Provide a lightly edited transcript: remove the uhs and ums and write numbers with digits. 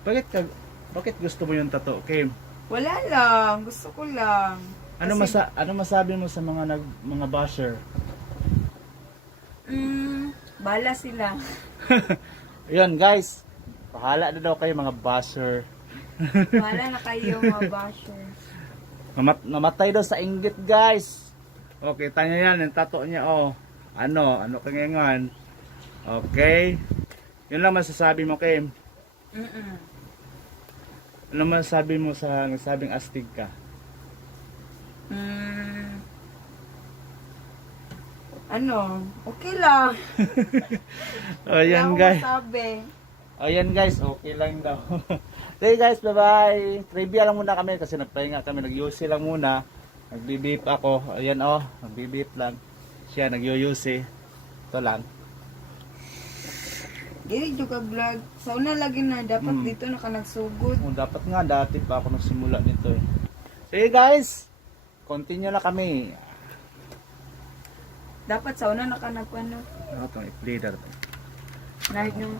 Bakit ka, bakit gusto mo yung tattoo, Kim? Wala lang, gusto ko lang. Ano masabi mo sa mga basher? Bala sila. Ayun guys, bahala na daw kayo mga basher. Bala na kayo mga basher. Namatay daw sa inggit guys. Okay, tanya yan, yung tattoo niya oh. Ano kangengan. Okay. Yun lang masasabi mo, Kim. Ano masasabi mo sa nagsabing astig ka? Okay lang. Ayan Wala guys. akong masabi. Ayan guys, okay lang daw. Okay guys, bye-bye. Trivia lang muna kami kasi nagpahinga kami, nag-UC lang muna. Nagbibip ako. Ayan oh, nagbibip lang. Siya nag-UC. Ito lang. Dili juga vlog. Sa una lagi na dapat dito naka nagsugod. Oh, dapat nga dati pa ako nagsimula nito eh. Sige guys, continue na kami. Dapat sa una naka nagpano. Ano itong i-play na ito? Nahig nyo.